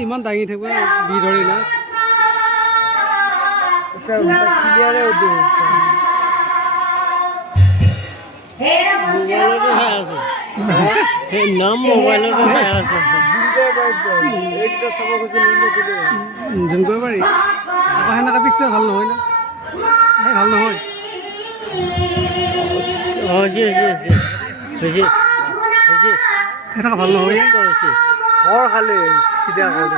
ইমান দাঙি থাকিব বি ধৰি না নাম মোবাইলত আছে জুম কৰিব পাৰি আকৌ সেনেকৈ পিকচাৰ ভাল নহয় না ভাল নহয় সেনেকৈ ভাল নহয় ঘৰ খালে চিধা কৰি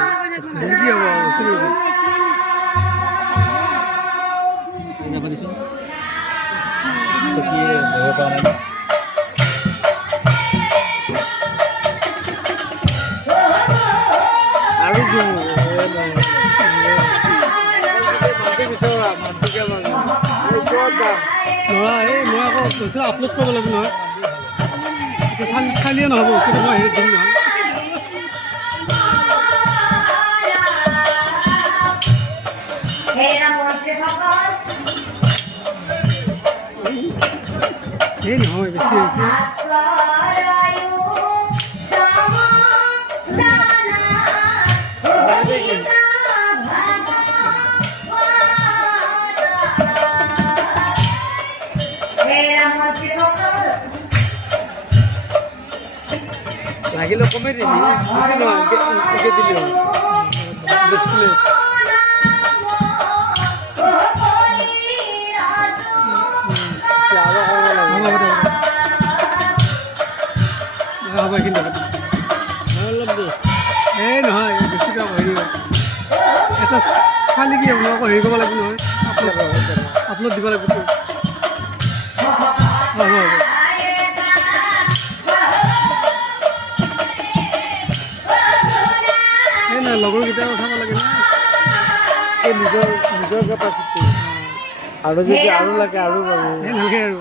কি হ'ব বস্তু নৰা এই মই আকৌ কৈছোঁ আপলোড কৰিব লাগিব নহয় চালিয়ে নহ'ব কিন্তু মই হেৰি দিম নহয় এই নহয় বেছি হৈছে লাগিলে কমে দিবি দিলে ডিসপ্লে এই নহয় বেছিকৈ হেৰি এটা চালি কি মই আকৌ হেৰি কৰিব লাগিব নহয় আপলোড দিব লাগিব এই নহয় লগৰকেইটাও চাব লাগে নহয় এই নিজৰ কেপাচিটি আৰু যদি আৰু লাগে আৰু এই নালাগে আৰু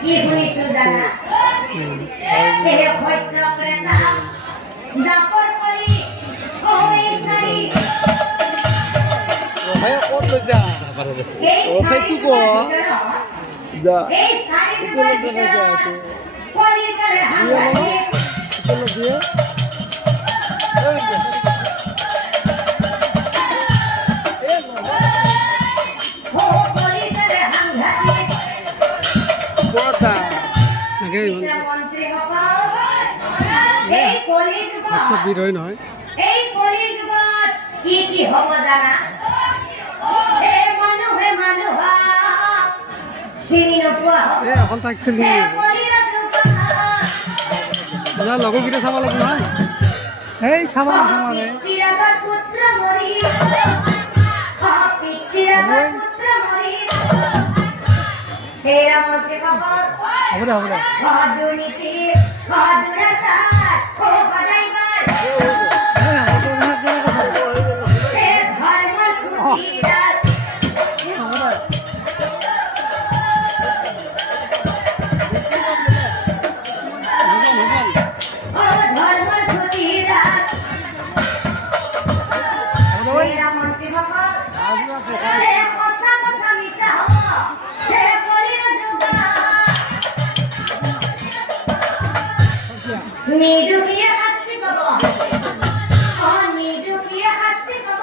কি শুনিছো জানা এই সত্য প্ৰেতা জাপৰ কৰি হৈ সাৰি ওহে ক'ত লৈ যা ওহে কি কো যা এই সাৰি তো লগে যা তো পলি কৰে হাতে তো লগে আচ্ছা বীৰ হয় নহয় এই কলিৰ যুগত কি হ'ব জানা এই মানুহে চিনি নোপোৱা এই অকল তাকছিল নি দাদা লগৰকেইটা চাব লাগিব নহয় এই চাব মানে পুত্ৰ মৰি হ'ব দে নিদুকিয়ে শাস্তি পাব নিদুকিয়ে শাস্তি পাব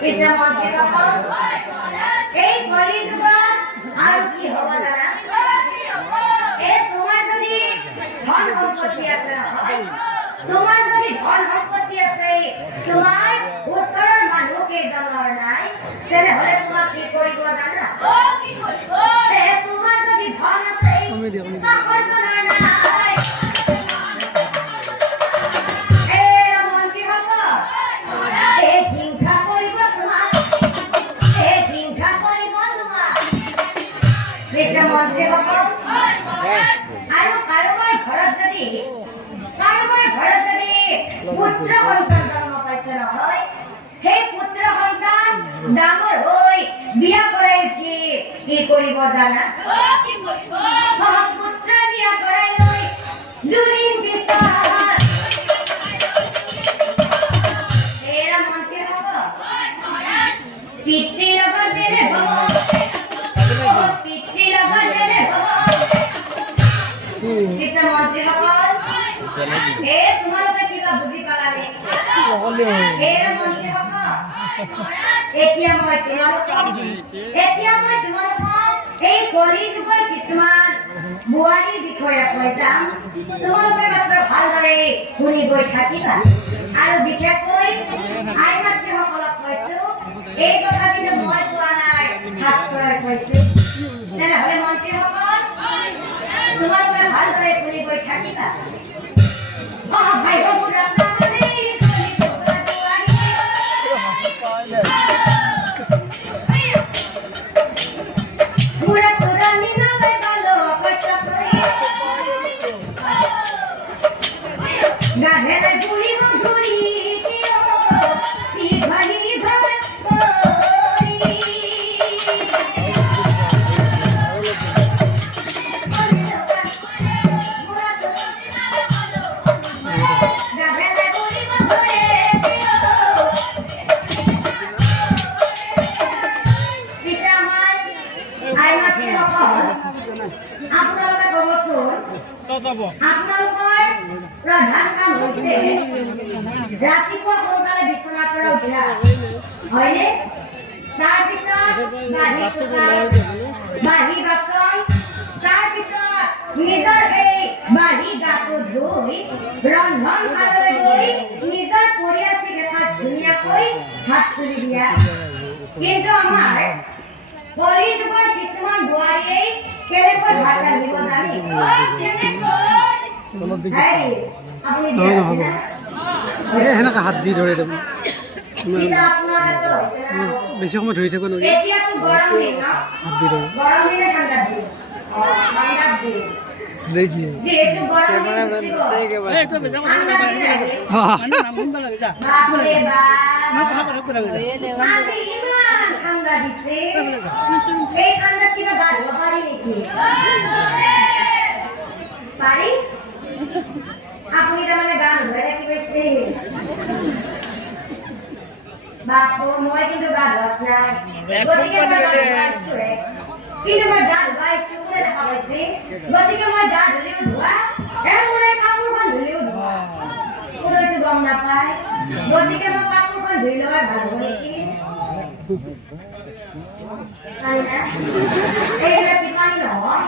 পিছে মন্ত্ৰী এই কলি যুগত আৰু কি হ'ব জানা এই তোমাৰ যদি ধন সম্পত্তি আছে নহয় তোমাৰ যদি ধন সম্পত্তি আছে তোমাৰ ওচৰৰ মানুহ কেইজনৰ নাই তেনেহ'লে তোমাক কি কৰিব জানা কি কৰিব তোমাৰ যদি ধন আছে কাষৰজনৰ নাই পুত্ৰ সন্তান জন্ম পাইছে নহয় সেই পুত্ৰ সন্তান ডাঙৰ হৈ বিয়া কৰাই উঠি কি কৰিব জানা কি কৰিব পুত্ৰ বিয়া কৰাই লৈ দুদিন পিছত এৰা মন্ত্ৰী হ'ব পিতৃৰ লগত দিলে হ'ব পিতৃৰ লগত দিলে হ'ব পিছে মন্ত্ৰী হ'ব তোমালোকে কিবা বুজি পালানে এতিয়া মই তোমালোকক এই কলি যুগৰ কিছুমান বোৱাৰীৰ বিষয়ে কৈ যাম তোমালোকে মাত্ৰ ভালদৰে শুনি গৈ থাকিবা আৰু বিশেষকৈ আই মাতৃসকলক কৈছো এই কথা কিন্তু মই কোৱা নাই শাস্ত্ৰই কৈছো তেনেহ'লে মন্ত্ৰীসকল তোমালোকে ভালদৰে শুনি গৈ থাকিবা ভাই বন্ধুরা পুরা পুরানি নামে ভালো কইতা কই গাধেলে ঘুরি ঘুরি কি ঘনি ঘর করি গাধেলে ঘুরি ঘুরি পিছামান আই মাছি নকল আপোনালোকে কবচোন আপোনালোকৰ প্ৰধান কাম হৈছে ৰাতিপুৱা সোনকালে বিচনাৰ পৰা উঠা হয়নে তাৰপিছত বাঢ়ি বাচন তাৰপিছত নিজৰ সেই বাঢ়ি গাটো ধুই ৰন্ধন শাললৈ গৈ নিজৰ পৰিয়ালটিক এসাঁজ ধুনীয়াকৈ ভাত তুলি দিয়া কিন্তু আমাৰ কলি যুগৰ কিছুমান বোৱাৰীয়ে কেনেকৈ ভাত ৰান্ধিব জানে সেনেকৈ হাত দি ধৰে তুমি বেছি সময় ধৰি থাকিব নোৱাৰি হাত দি ধৰে দেখি ঠাণ্ডা দিছে এই ঠাণ্ডা কিবা গা ধুব পাৰি নেকি পাৰি আপুনি তাৰমানে গা ধুৱাই ৰাখি পাইছে বাপু মই কিন্তু গা ধোৱাত নাই গতিকে মই গা ধুৱাইছোহে কিন্তু মই গা ধুৱাইছো কোনে দেখা পাইছে গতিকে মই গা ধুলেও ধোৱা মোৰ এই কাপোৰখন ধুলেও ধোৱা কোনোটো গম নাপায় গতিকে মই কাপোৰখন ধুই লোৱাৰ ভাল হ'ব নেকি এইবিলাক কিমান নহয়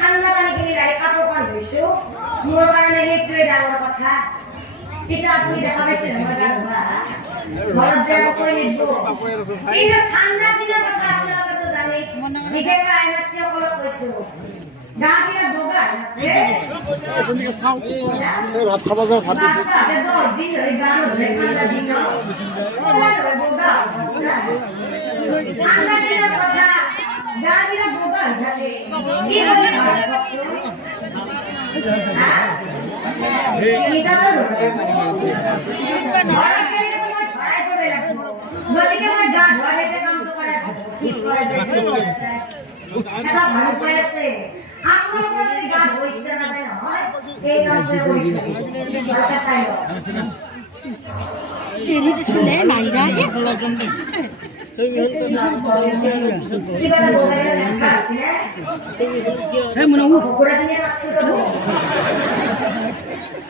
ঠাণ্ডা পানী কিনি লাৰি কাপোৰখন ধুইছো মোৰ কাৰণে সেইটোৱে ডাঙৰ কথা পিছে আপুনি দেখা পাইছে মই গা ধোৱা ঘৰত যাব কৈ নিদিব কিন্তু ঠাণ্ডা দিনৰ কথা আপোনালোকেতো জানে বিশেষকৈ আইমাতৃসকলক কৈছো গা বিলাক বগা ভাত খাব যাওঁ ভাত দিন ধৰি গা ধৰে ঠাণ্ডা দিনত ঠাণ্ডা দিনৰ কথা গা বিলাক বগা হৈ থাকে কি হয় গতিকে মই গা ধোৱা সেইটো কামটো কৰে এটা ভাল উপায় আছে আপোনালোকৰ যদি গা ধুব ইচ্ছা নাযায় নহয় এই কামটোৱে কৰি চাই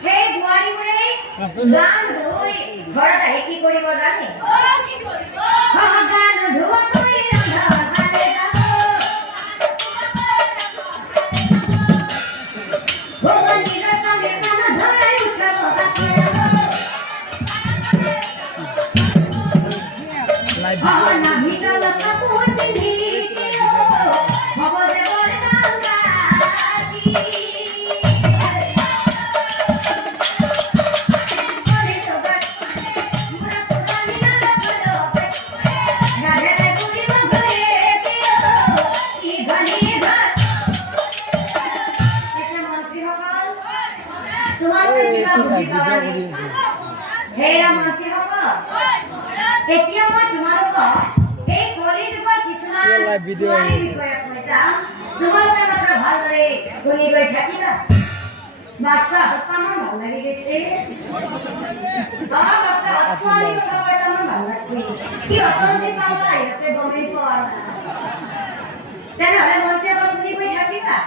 সেই বোৱাৰীবোৰে গান ধুই ঘৰত আহি কি কৰিব জানে গান ধুৱাকৈ এতিয়া মই তোমালোকক এই কলি যুগৰ কিছুমান তোমালোকে মাত্ৰ ভালদৰে শুনি গৈ থাকিবা বাচ্চা অকণমান ভাল লাগি গৈছে ছোৱালী অকণমান ভাল লাগছে কি অকণমান পাব আহিছে গমেই পোৱা নাই তেনেহ'লে মইতো অকণ শুনি গৈ থাকিবা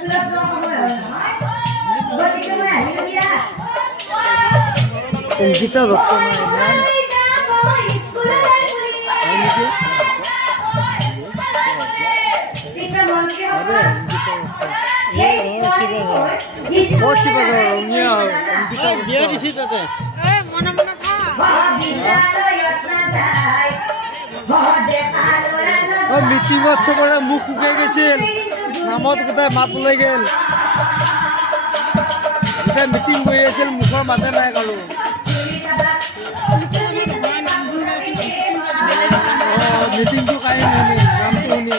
স্কুলত যোৱা সময় হ'ল নহয় গতিকে মই আহিলোঁ দিয়া অংকিতা দত্ত নাই বিয়া দিছে তাতে মিটিঙত চবৰে মুখ শুকাই গৈছিল নামত গোটেই মাত ওলাই গেল গোটেই মিটিং কৰি আছিল মুখৰ মাতে নাই কাৰো মিটিংটো কাই শুনি নামটো শুনি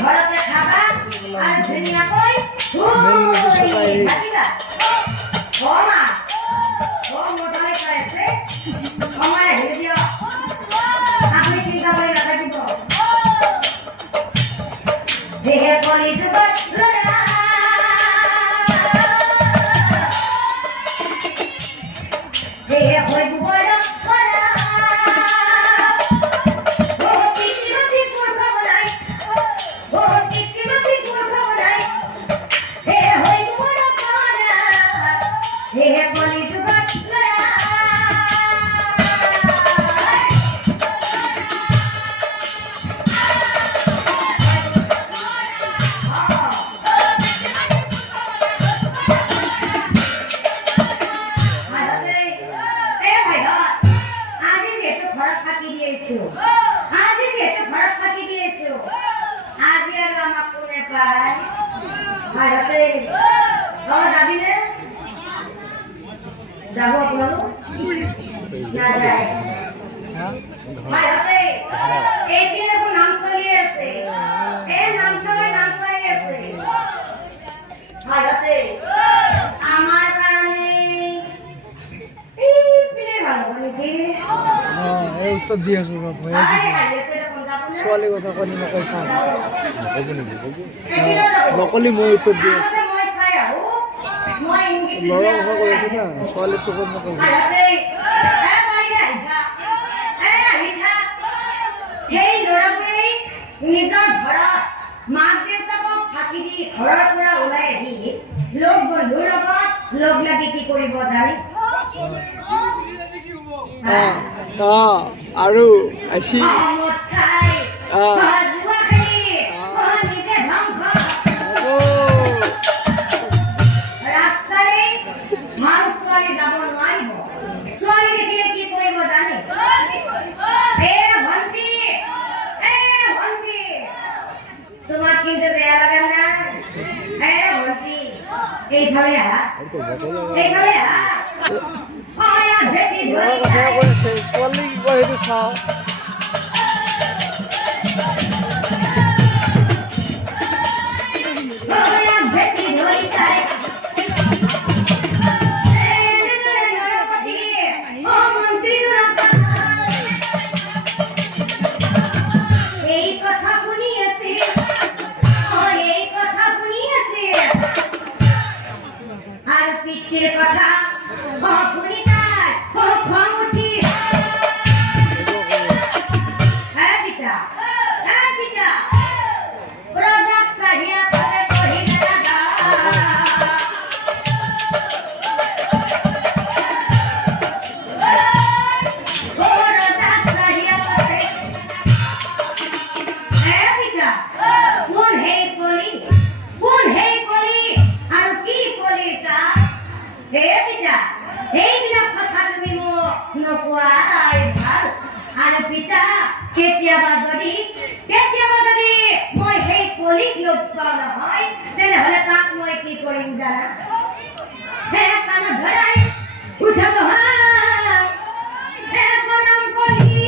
ঘৰতে খাবা আৰু ধুনীয়াকৈ আপনি চিন্তা কৰে নাথাকিব দেহে কলি যুগত দেহে হৈ বড় উত্তৰ দি আছো ছোৱালী কথা কলি নকই চাওঁ নকলি মই উত্তৰ দি আছো ল'ৰা কথা কৈ আছো না ছোৱালীটো ক'ত নকৈছে নিজৰ ঘৰত মাক দেউতাকক ফাঁকি দি ঘৰৰ পৰা ওলাই আহি লগ বন্ধুৰ লগত লগ লাগি কি কৰিব জানি আৰু আছি ৰাস্তাৰে মান ছোৱালী যাব নোৱাৰিব ছোৱালী দেখিলে কি কৰিব জানে তোমাৰ কিন্তু বেয়া লাগে না ভন্টি এইফালে এইফালে ভেটি ধৰি ছোৱালী কি কয় সেইটো চাওঁ ভেটি ধৰি তাই এই কথা শুনি আছে পিতৃর কথা অপুনিতার ক্ষমুচি হ্যাঁ পিতা প্রজাক সাহিয়া করে কহিলে রাজা কেতিয়াবা যদি মই সেই কলিক লগ পোৱা নহয় তেনেহলে তাক মই কি কৰিম জানা হে কাণ ধৰাই উঠাব হে বনাম কলি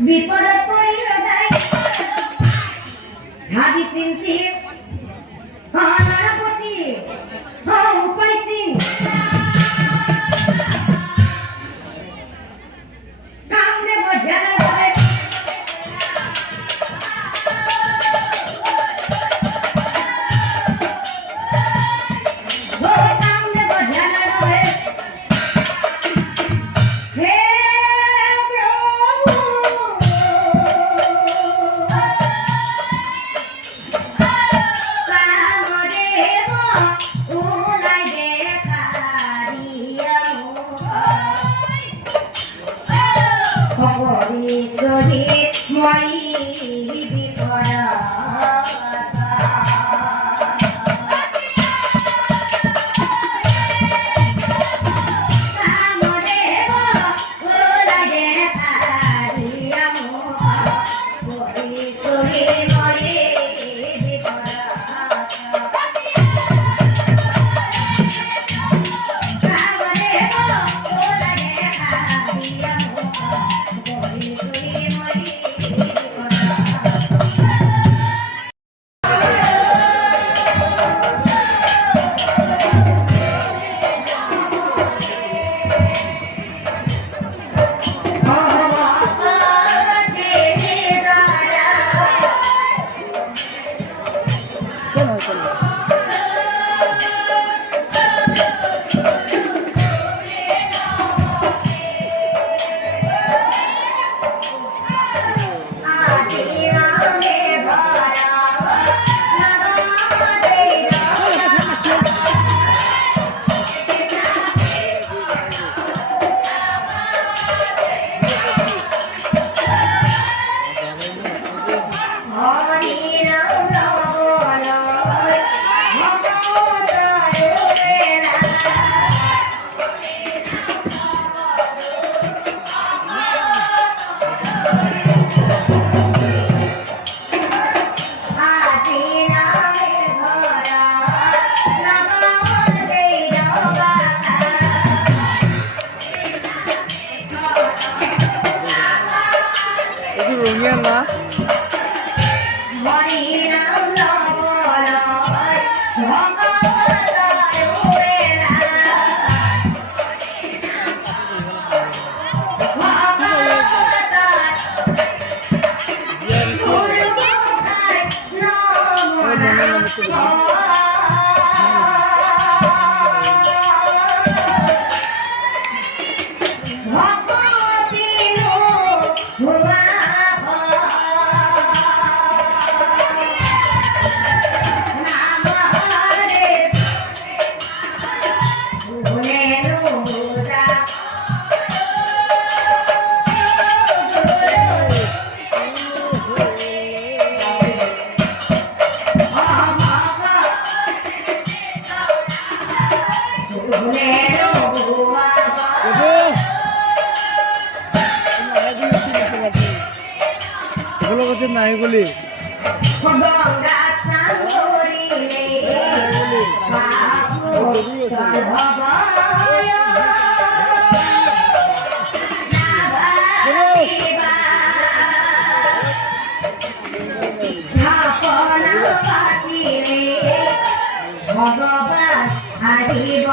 বিপদত পৰিল যায় ভাবি চিন্তি নৰপতি উপায় সিং কামৰে বজাৰৰ বাবে কামৰে বজাৰৰ বাবে ৰঙিয়া না কৈছে নাহি বুলি গঙ্গা স্নান কৰিলে পাপ সৰ্বভয় স্থাপনা পাতিলে ভগবান আহিব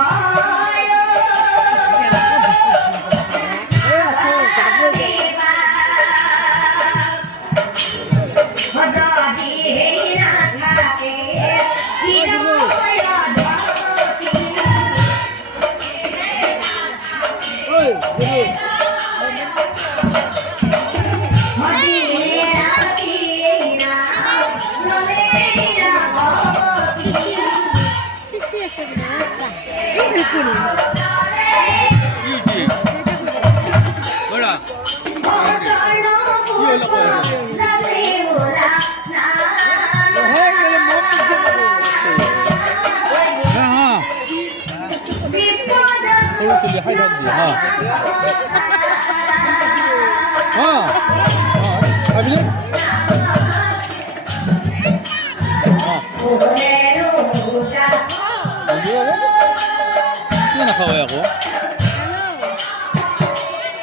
নাখাওঁৱে আকৌ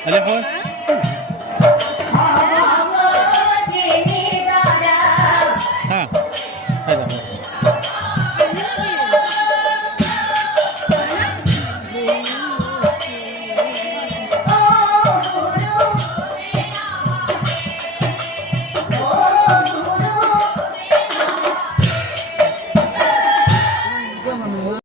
ভালে হয়